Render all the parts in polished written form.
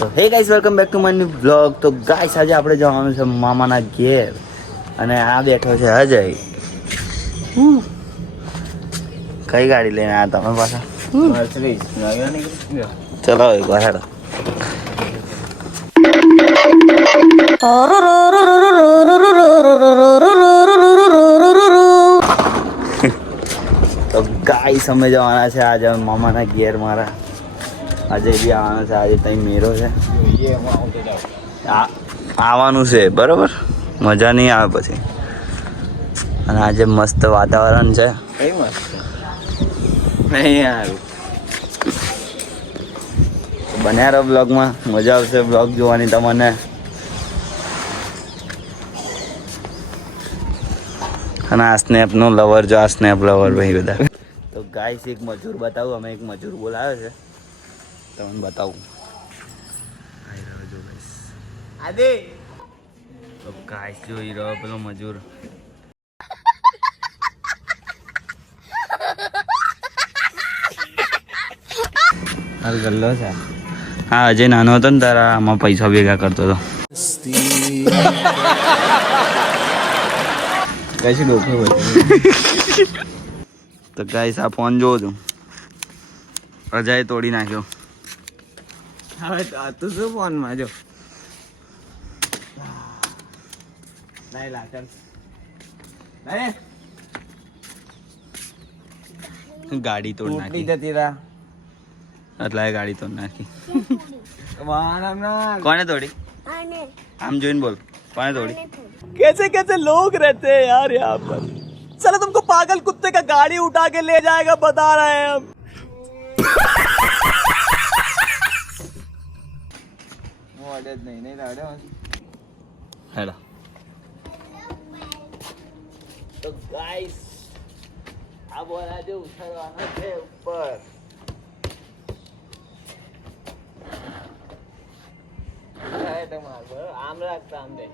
તો હે guys welcome back to my new vlog. તો ગાઈસ આજે આપણે જવાનું છે મામાના ઘેર અને આ બેઠો છે અજય. કઈ ગાડી લઈને આ તમે પાછા? ચલો એક વાર હેડો. તો ગાઈસ અમે જવાના છે આજે મામાના ઘેર. મારા આજે બી આવવાનો છે. આજે ત્યાં મેરો છે, આવવાનું છે બરોબર. મજા નહીં આવે પછી. અને આજે મસ્ત વાતાવરણ છે. કઈ મસ્ત નહીં યાર. બન્યા રહો બ્લોગમાં, મજા આવશે બ્લોગ જોવાની તમને. અને આ સ્નેપનો લવર જો, આ સ્નેપ લવર ભાઈ બધા. તો ગાઈસ એક મજૂર બતાવું. અમે એક મજૂર બોલાવ્યો છે, તમને બતાવું. તો ગાઈસ જોઈ રહ્યો પેલો મજૂર. હાલ ગલ્લો છે. હા અજય નાનો હતો ને તારા આમાં પૈસા ભેગા કરતો હતો. તો ગાઈસ આ ફોન જોઉં છું, અજય તોડી નાખ્યો. હવે તું શું ફોનમાં જો ગાડી તોડ નાખી. એટલે ગાડી તોડ નાખી. કોને તોડી? આમ જોઈને બોલ, કોને તોડી? कैसे कैसे लोग रहते हैं यार यहाँ पर. चलो तुमको पागल कुत्ते का गाड़ी उठा के ले जाएगा, बता रहे हैं हम. હેલો. તો ગાઈસ આ બોલ આજે ઉઠાડવાનો છે ઉપર. આમ રાખતા આમ દે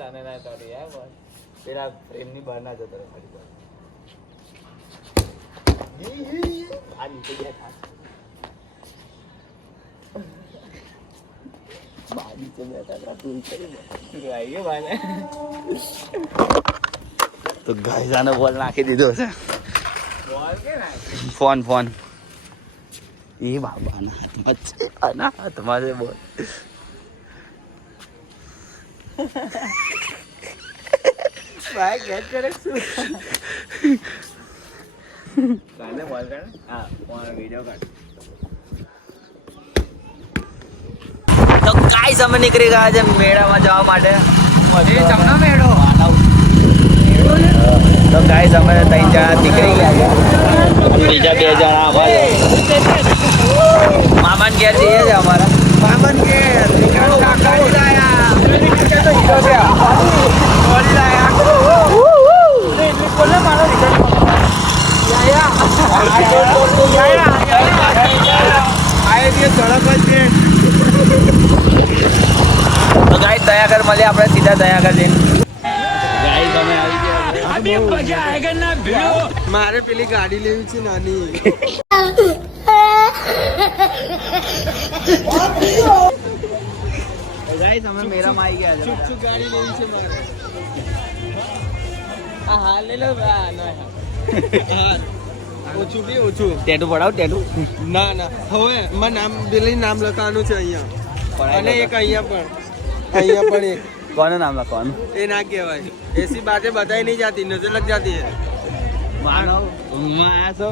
તને ના તોડી યાર બોલ. પેલા ફ્રેમની બહાર ના જતો રહે ફરી વાર. આ નીચે ગયા તો ગાઈસ આને બોલ નાખી દીધો છે. ફોન ફોન એ બાબાના હાથમાં છે. આના હાથમાં છે બોલ. ભાઈ ગેટ કરે શું કાને બોલ કર. હા ફોન વિડિયો કાઢ. તો ગાઈસ અમે નીકળી ગયા છે મેળામાં જવા માટે. તમને મેળો તો ગાઈસ અમે 3 જણા નીકળી ગયા છે. બીજા 2 જણા અમારે મામાન ઘેર જઈએ છે. અમારા મામન કે કાકા લાયા બોલે મારો તો ગાઈસ દયાગર મળીએ આપણે સીધા દયાગર જઈને. ગાઈસ અમે આવી ગયા. મારે પેલી ગાડી લેવી છે નાની. ગાઈસ અમે મેરામાં આવી ગયા છે. ચૂક ગાડી લેવી છે મારે. હા લે લો. ઓછું બી ઓછું. ટેટુ પડાવ ટેટુ. ના ના હવે મારું નામ પેલી નામ લખવાનું છે અહીંયા. અને એક અહીંયા પણ એક. કોનું નામ લખવાનું? એ ના કહેવાય. એસી બાતે બતાઈ નહીં જાતી, નજર લગ જાતી है. માનવ ઊંઘમાં આયા છો?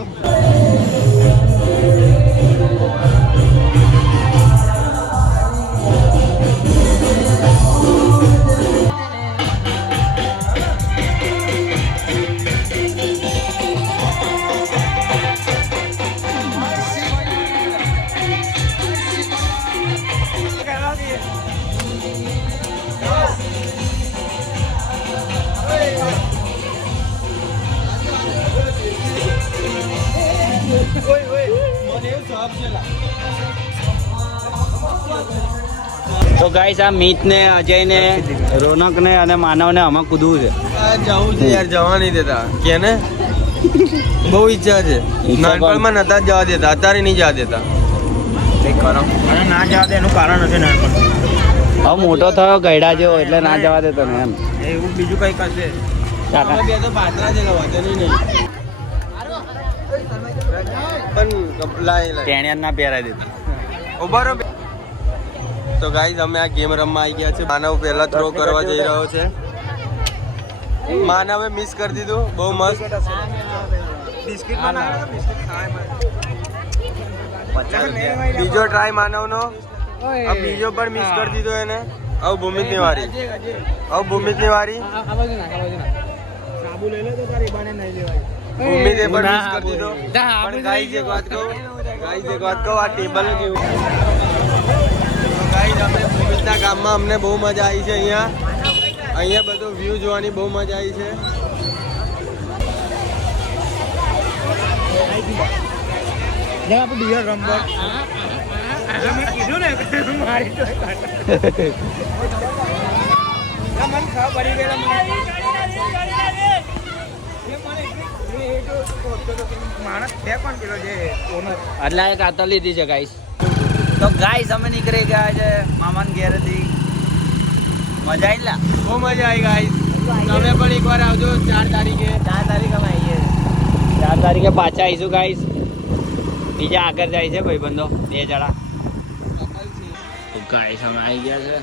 તો ગાઈસ આ મીત ને અજય ને રોનક ને અને માનવ ને આમાં કૂદવું છે. જવું છે યાર, જવા નહીં દેતા કે ને. બહુ ઈચ્છા છે, નાનપણમાં નતા જવા દેતા, અત્યારે નહીં જવા દેતા. કંઈક કરો. અને ના જવા દે એનું કારણ હશે નાનપણ. હવે મોટો થયો ગયડા જેવો એટલે ના જવા દે તને એમ. એવું બીજું કંઈક હશે. કાકા બે તો પાત્રા જ વધે નહીં. ટેણિયા ના પહેરાઈ દે. ઉભા રહો. તો ગાઈઝ અમે આ ગેમ રમવા આવી ગયા છે. માનવ પહેલા થ્રો કરવા જઈ રહ્યો છે. માનવે મિસ કરી દીધું. બહુ મસ્ત. બીજો ટ્રાય માનવનો. આ બીજો પણ મિસ કરી દીધો એને. હવે ભૂમિતની વારી. ભૂમિતે પણ મિસ કરી દીધો. પણ ગાઈઝ એક વાત કહું, આ ટેબલ કેવું. ગાઈઝ અમે ભૂમિતના ગામમાં અમને બહુ મજા આવી છે. અહીંયા બધો વ્યૂ જોવાની બહુ મજા આવી છે. એટલે એક આતો લીધી છે ગાઈસ. તો ગાઈસ અમે નીકળી ગયા છે મામાન ઘેરથી. મજા આવી લા? બહુ મજા આવી ગાઈઝ. તમે પણ એકવાર આવજો 4 તારીખે. 4 તારીખે અમે આવીએ. 4 તારીખે પાછા આવીશું ગાઈસ. બીજા આગળ જાય છે ભાઈબંધો 2 જણા. તો ગાઈસ અમે આવી ગયા છે.